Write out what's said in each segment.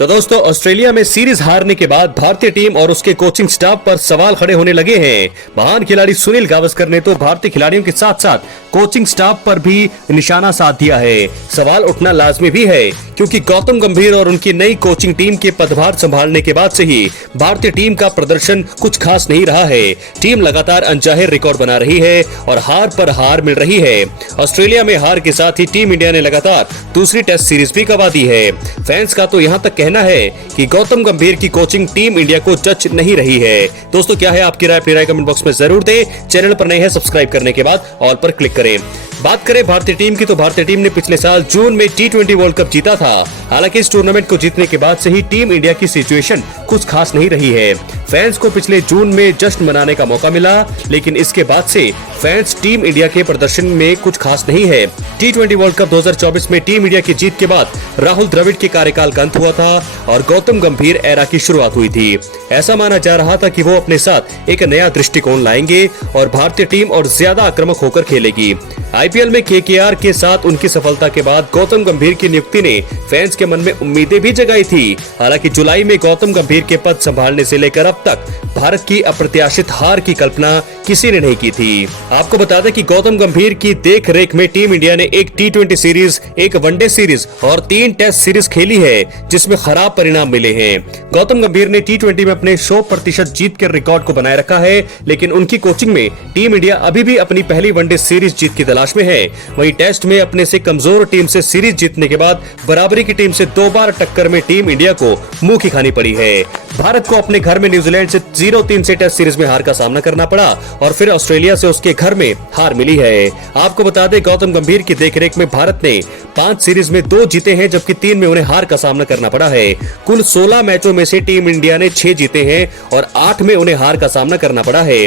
तो दोस्तों, ऑस्ट्रेलिया में सीरीज हारने के बाद भारतीय टीम और उसके कोचिंग स्टाफ पर सवाल खड़े होने लगे हैं। महान खिलाड़ी सुनील गावस्कर ने तो भारतीय खिलाड़ियों के साथ साथ कोचिंग स्टाफ पर भी निशाना साध दिया है। सवाल उठना लाजमी भी है क्योंकि गौतम गंभीर और उनकी नई कोचिंग टीम के पदभार संभालने के बाद से ही भारतीय टीम का प्रदर्शन कुछ खास नहीं रहा है। टीम लगातार अनचाहे रिकॉर्ड बना रही है और हार पर हार मिल रही है। ऑस्ट्रेलिया में हार के साथ ही टीम इंडिया ने लगातार दूसरी टेस्ट सीरीज भी गंवा दी है। फैंस का तो यहाँ तक कहना है कि गौतम गंभीर की कोचिंग टीम इंडिया को जच नहीं रही है। दोस्तों, क्या है आपकी राय? अपनी राय कमेंट बॉक्स में जरूर दें। चैनल पर नए हैं, सब्सक्राइब करने के बाद ऑल पर क्लिक करें। बात करें भारतीय टीम की, तो भारतीय टीम ने पिछले साल जून में T20 वर्ल्ड कप जीता था। हालांकि इस टूर्नामेंट को जीतने के बाद से ही टीम इंडिया की सिचुएशन कुछ खास नहीं रही है। फैंस को पिछले जून में जश्न मनाने का मौका मिला, लेकिन इसके बाद से फैंस टीम इंडिया के प्रदर्शन में कुछ खास नहीं है। T20 वर्ल्ड कप 2024 में टीम इंडिया की जीत के बाद राहुल द्रविड़ के कार्यकाल का अंत हुआ था और गौतम गंभीर एरा की शुरुआत हुई थी। ऐसा माना जा रहा था कि वो अपने साथ एक नया दृष्टिकोण लाएंगे और भारतीय टीम और ज्यादा आक्रामक होकर खेलेगी। आईपीएल में KKR के साथ उनकी सफलता के बाद गौतम गंभीर की नियुक्ति ने फैंस के मन में उम्मीदें भी जगाई थी। हालांकि जुलाई में गौतम गंभीर के पद संभालने से लेकर अब तक भारत की अप्रत्याशित हार की कल्पना किसी ने नहीं की थी। आपको बता दें कि गौतम गंभीर की देख रेख में टीम इंडिया ने एक T20 सीरीज, एक वनडे सीरीज और 3 टेस्ट सीरीज खेली है, जिसमें खराब परिणाम मिले हैं। गौतम गंभीर ने T20 में अपने 100% जीत के रिकॉर्ड को बनाए रखा है, लेकिन उनकी कोचिंग में टीम इंडिया अभी भी अपनी पहली वनडे सीरीज जीत की तलाश में है। वहीं टेस्ट में अपने से कमजोर टीम से सीरीज जीतने के बाद बराबरी की टीम से 2 बार टक्कर में टीम इंडिया को मुंह की खानी पड़ी है। भारत को अपने घर में न्यूजीलैंड से 0-3 से टेस्ट सीरीज में हार का सामना करना पड़ा और फिर ऑस्ट्रेलिया से उसके घर में हार मिली है। आपको बता दें, गौतम गंभीर की देखरेख में भारत ने 5 सीरीज में 2 जीते हैं, जबकि 3 में उन्हें हार का सामना करना पड़ा है। कुल 16 मैचों में से टीम इंडिया ने 6 जीते हैं और 8 में उन्हें हार का सामना करना पड़ा है।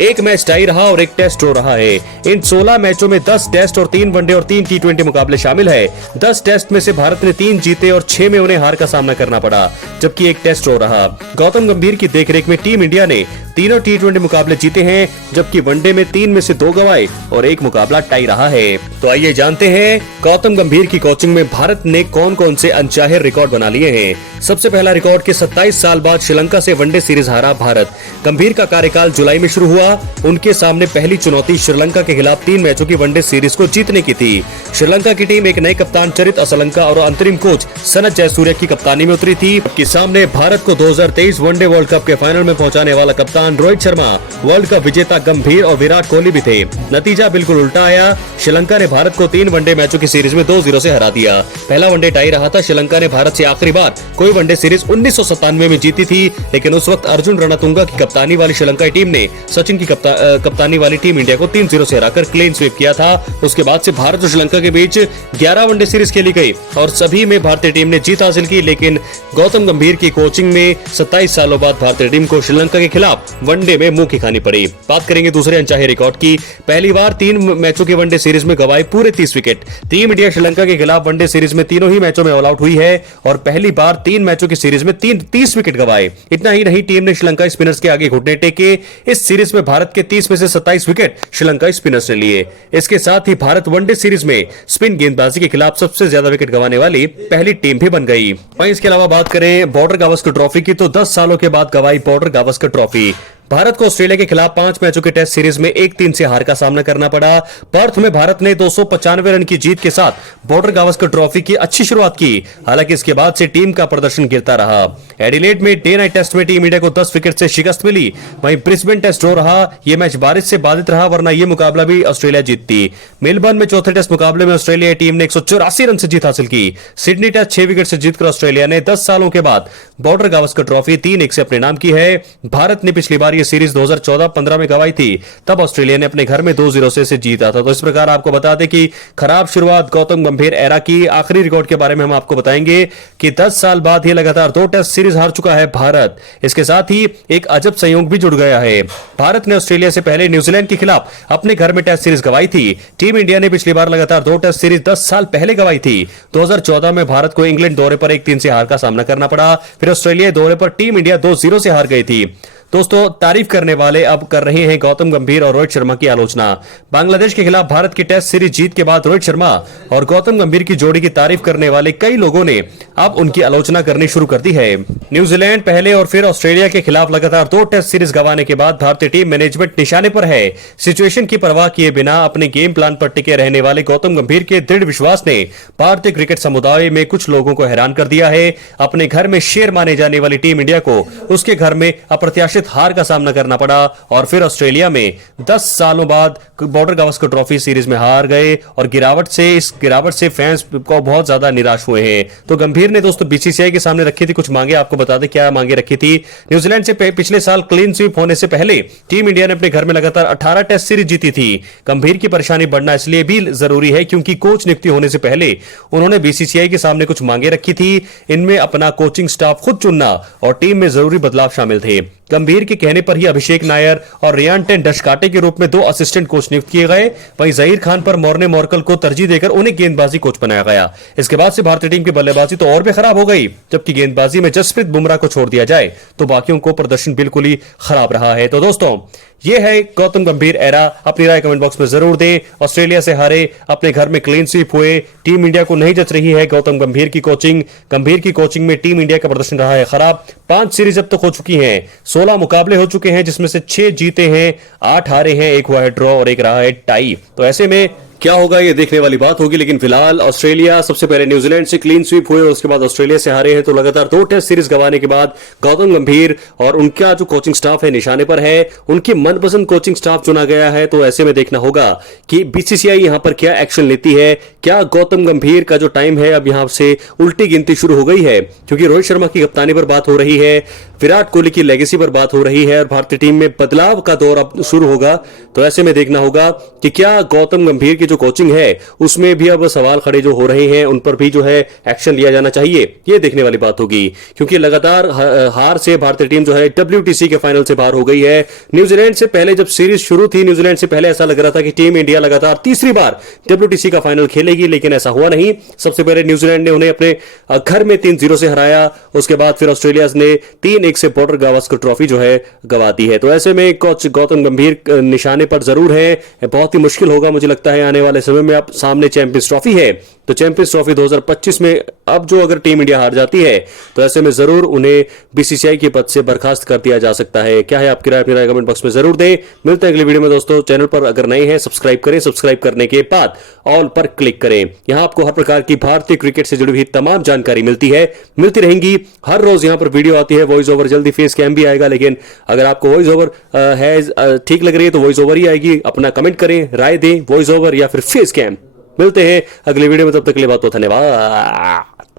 एक मैच टाई रहा और एक टेस्ट ड्रॉ रहा है। इन 16 मैचों में 10 टेस्ट और 3 वनडे और 3 T20 मुकाबले शामिल है। 10 टेस्ट में से भारत ने 3 जीते और 6 में उन्हें हार का सामना करना पड़ा, जबकि एक टेस्ट ड्रॉ रहा। गौतम गंभीर की देखरेख में टीम इंडिया ने तीनों T20 मुकाबले जीते हैं, जबकि वनडे में 3 में से 2 गंवाए और एक मुकाबला टाई रहा है। तो आइए जानते हैं गौतम गंभीर की कोचिंग में भारत ने कौन कौन से अनचाहे रिकॉर्ड बना लिए हैं। सबसे पहला रिकॉर्ड के 27 साल बाद श्रीलंका से वनडे सीरीज हारा भारत। गंभीर का कार्यकाल जुलाई में शुरू हुआ। उनके सामने पहली चुनौती श्रीलंका के खिलाफ 3 मैचों की वनडे सीरीज को जीतने की थी। श्रीलंका की टीम एक नए कप्तान चरित असलंका और अंतरिम कोच सनत जयसूर्या की कप्तानी में उतरी थी। के सामने भारत को 2023 वनडे वर्ल्ड कप के फाइनल में पहुंचाने वाला कप्तान रोहित शर्मा, वर्ल्ड कप विजेता गंभीर और विराट कोहली भी थे। नतीजा बिल्कुल उल्टा आया। श्रीलंका ने भारत को 3 वनडे मैचों की सीरीज में 2-0 से हरा दिया। पहला वनडे टाई रहा था। श्रीलंका ने भारत से आखिरी बार कोई वनडे सीरीज 1997 में जीती थी, लेकिन उस वक्त अर्जुन रणतुंगा की कप्तानी वाली श्रीलंकाई टीम ने सचिन की कप्तानी वाली टीम इंडिया को 3-0 से हराकर क्लीन स्वीप किया था। उसके बाद से भारत और श्रीलंका के बीच 11 वनडे सीरीज खेली गई और सभी में भारतीय टीम ने जीत हासिल की, लेकिन गौतम गंभीर की कोचिंग में 27 सालों बाद भारतीय टीम को श्रीलंका के खिलाफ वनडे में मुंह की खानी पड़ी। बात करेंगे दूसरे अनचाहे रिकॉर्ड की। पहली बार 3 मैचों की वनडे सीरीज में गंवाए पूरे 30 विकेट। टीम इंडिया श्रीलंका के खिलाफ वनडे सीरीज में तीनों ही मैचों में ऑल आउट हुई है और पहली बार 3 मैचों की सीरीज में 30 विकेट गंवाए। इतना ही नहीं, टीम ने श्रीलंका स्पिनर्स के आगे घुटने टेके। इस सीरीज में भारत के 30 में से 27 विकेट श्रीलंका स्पिनर्स ने लिए। इसके साथ ही भारत वनडे सीरीज में स्पिन गेंदबाजी के खिलाफ सबसे ज्यादा विकेट गंवाने वाली पहली टीम भी बन गई। वहीं इसके अलावा बात करें बॉर्डर गावस्कर ट्रॉफी की, तो 10 सालों के बाद गंवाई बॉर्डर गावस्कर ट्रॉफी। भारत को ऑस्ट्रेलिया के खिलाफ 5 मैचों के टेस्ट सीरीज में 1-3 से हार का सामना करना पड़ा। पर्थ में भारत ने 295 रन की जीत के साथ बॉर्डर गावस्कर ट्रॉफी की अच्छी शुरुआत की। हालांकि इसके बाद से टीम का प्रदर्शन गिरता रहा। एडिलेड में डे नाइट टेस्ट में टीम इंडिया को 10 विकेट से शिकस्त मिली। वहीं ब्रिस्बेन टेस्ट ड्रॉ रहा। यह मैच बारिश से बाधित रहा, वरना यह मुकाबला भी ऑस्ट्रेलिया जीतती। मेलबर्न में चौथे टेस्ट मुकाबले में ऑस्ट्रेलिया टीम ने 184 रन से जीत हासिल की। सिडनी टेस्ट 6 विकेट से जीतकर ऑस्ट्रेलिया ने 10 सालों के बाद बॉर्डर गावस्कर ट्रॉफी 3-1 से अपने नाम की है। भारत ने पिछली बार यह सीरीज 2014-15 में गंवाई थी, तब ऑस्ट्रेलिया ने अपने घर में 2-0 से जीता था। तो इस प्रकार आपको बता दें कि खराब शुरुआत गौतम गंभीर एरा की। आखिरी रिकॉर्ड के बारे में हम आपको बताएंगे कि 10 साल बाद ही लगातार 2 टेस्ट सीरीज हार चुका है भारत। इसके साथ ही एक अजब संयोग भी जुड़ गया है। भारत ने ऑस्ट्रेलिया से पहले न्यूजीलैंड के खिलाफ अपने घर में टेस्ट सीरीज गंवाई थी। टीम इंडिया ने पिछली बार लगातार 2 टेस्ट सीरीज 10 साल पहले गंवाई थी। 2014 में भारत को इंग्लैंड दौरे पर 1-3 से हार का सामना करना पड़ा। फिर ऑस्ट्रेलिया दौरे पर टीम इंडिया 2-0 से हार गई थी। दोस्तों तारीफ करने वाले अब कर रहे हैं गौतम गंभीर और रोहित शर्मा की आलोचना। बांग्लादेश के खिलाफ भारत की टेस्ट सीरीज जीत के बाद रोहित शर्मा और गौतम गंभीर की जोड़ी की तारीफ करने वाले कई लोगों ने अब उनकी आलोचना करनी शुरू कर दी है। न्यूजीलैंड पहले और फिर ऑस्ट्रेलिया के खिलाफ लगातार 2 टेस्ट सीरीज गंवाने के बाद भारतीय टीम मैनेजमेंट निशाने पर है। सिचुएशन की परवाह किए बिना अपने गेम प्लान पर टिके रहने वाले गौतम गंभीर के दृढ़ विश्वास ने भारतीय क्रिकेट समुदाय में कुछ लोगों को हैरान कर दिया है। अपने घर में शेर माने जाने वाली टीम इंडिया को उसके घर में अप्रत्याशित हार का सामना करना पड़ा और फिर ऑस्ट्रेलिया में 10 सालों बाद बॉर्डर गावस्कर ट्रॉफी सीरीज में हार गए और इस गिरावट से फैंस को बहुत ज्यादा निराश हुए हैं। तो गंभीर ने दोस्तों बीसीसीआई के सामने रखी थी कुछ मांगे। आपको बता दें क्या मांगे रखी थी। न्यूजीलैंड से पिछले साल क्लीन स्वीप होने से पहले टीम इंडिया ने अपने घर में लगातार 18 टेस्ट सीरीज जीती थी। गंभीर की परेशानी बढ़ना इसलिए भी जरूरी है क्योंकि कोच नियुक्ति होने से पहले उन्होंने बीसीसीआई के सामने कुछ मांगे रखी थी। इनमें अपना कोचिंग स्टाफ खुद चुनना और टीम में जरूरी बदलाव शामिल थे। गंभीर के कहने पर ही अभिषेक नायर और रियान टेन डशकाटे के रूप में 2 असिस्टेंट कोच नियुक्त किए गए। वहीं जहीर खान पर मोर्ने मोरकल को तरजीह देकर उन्हें गेंदबाजी कोच बनाया गया। इसके बाद से भारतीय टीम की बल्लेबाजी तो और भी खराब हो गई, जबकि गेंदबाजी में जसप्रीत बुमराह को छोड़ दिया जाए तो बाकियों को प्रदर्शन बिल्कुल ही खराब रहा है। तो दोस्तों ये है गौतम गंभीर एरा। अपनी राय कमेंट बॉक्स में जरूर दें। ऑस्ट्रेलिया से हारे, अपने घर में क्लीन स्वीप हुए, टीम इंडिया को नहीं जच रही है गौतम गंभीर की कोचिंग। गंभीर की कोचिंग में टीम इंडिया का प्रदर्शन रहा है खराब। 5 सीरीज अब तक हो चुकी हैं, 16 मुकाबले हो चुके हैं जिसमें से 6 जीते हैं, 8 हारे हैं, 1 हुआ है ड्रॉ और 1 रहा है टाई। तो ऐसे में क्या होगा ये देखने वाली बात होगी। लेकिन फिलहाल ऑस्ट्रेलिया सबसे पहले न्यूजीलैंड से क्लीन स्वीप हुए और उसके बाद ऑस्ट्रेलिया से हारे हैं। तो लगातार 2 टेस्ट सीरीज गंवाने के बाद गौतम गंभीर और उनका जो कोचिंग स्टाफ है निशाने पर है। उनकी मनपसंद कोचिंग स्टाफ चुना गया है। तो ऐसे में देखना होगा कि बीसीसीआई यहां पर क्या एक्शन लेती है। क्या गौतम गंभीर का जो टाइम है अब यहां से उल्टी गिनती शुरू हो गई है, क्योंकि रोहित शर्मा की कप्तानी पर बात हो रही है, विराट कोहली की लेगेसी पर बात हो रही है और भारतीय टीम में बदलाव का दौर अब शुरू होगा। तो ऐसे में देखना होगा कि क्या गौतम गंभीर की जो कोचिंग है उसमें भी अब सवाल खड़े जो हो रहे हैं उन पर भी जो है एक्शन लिया जाना चाहिए। ये देखने वाली बात होगी, क्योंकि लगातार हार से भारतीय टीम जो है WTC के फाइनल से बाहर हो गई है। न्यूजीलैंड से पहले जब सीरीज शुरू थी, न्यूजीलैंड से पहले ऐसा लग रहा था कि टीम इंडिया लगातार तीसरी बार WTC का फाइनल खेलेगी, लेकिन ऐसा हुआ नहीं। सबसे पहले न्यूजीलैंड ने उन्हें अपने घर में 3-0 से हराया। उसके बाद फिर ऑस्ट्रेलिया ने 3-1 से बॉर्डर गावस्कर ट्रॉफी जो है गवा दी है। तो ऐसे में कोच गौतम गंभीर निशाने पर जरूर है। बहुत ही मुश्किल होगा मुझे लगता है आने वाले समय में। अब सामने चैंपियंस ट्रॉफी है, तो चैंपियंस ट्रॉफी 2025 में अब जो अगर टीम इंडिया हार जाती है तो ऐसे में जरूर उन्हें बीसीसीआई के पद से बर्खास्त कर दिया जा सकता है। क्या है आपकी राय? अपनी राय कमेंट बॉक्स में जरूर दें। मिलते हैं अगली वीडियो में दोस्तों। चैनल पर अगर नए हैं सब्सक्राइब करें, सब्सक्राइब करने के बाद ऑल पर क्लिक करें। यहां आपको हर प्रकार की भारतीय क्रिकेट से जुड़ी हुई तमाम जानकारी मिलती रहेंगी। हर रोज यहां पर वीडियो आती है, वॉइस ओवर, जल्दी फेस कैम भी आएगा। लेकिन अगर आपको वॉइस ओवर है ठीक लग रही है तो वॉइस ओवर ही आएगी। अपना कमेंट करें, राय दें, वॉइस ओवर या फिर फेस कैम। मिलते हैं अगले वीडियो में, तब तक के लिए बहुत बहुत धन्यवाद।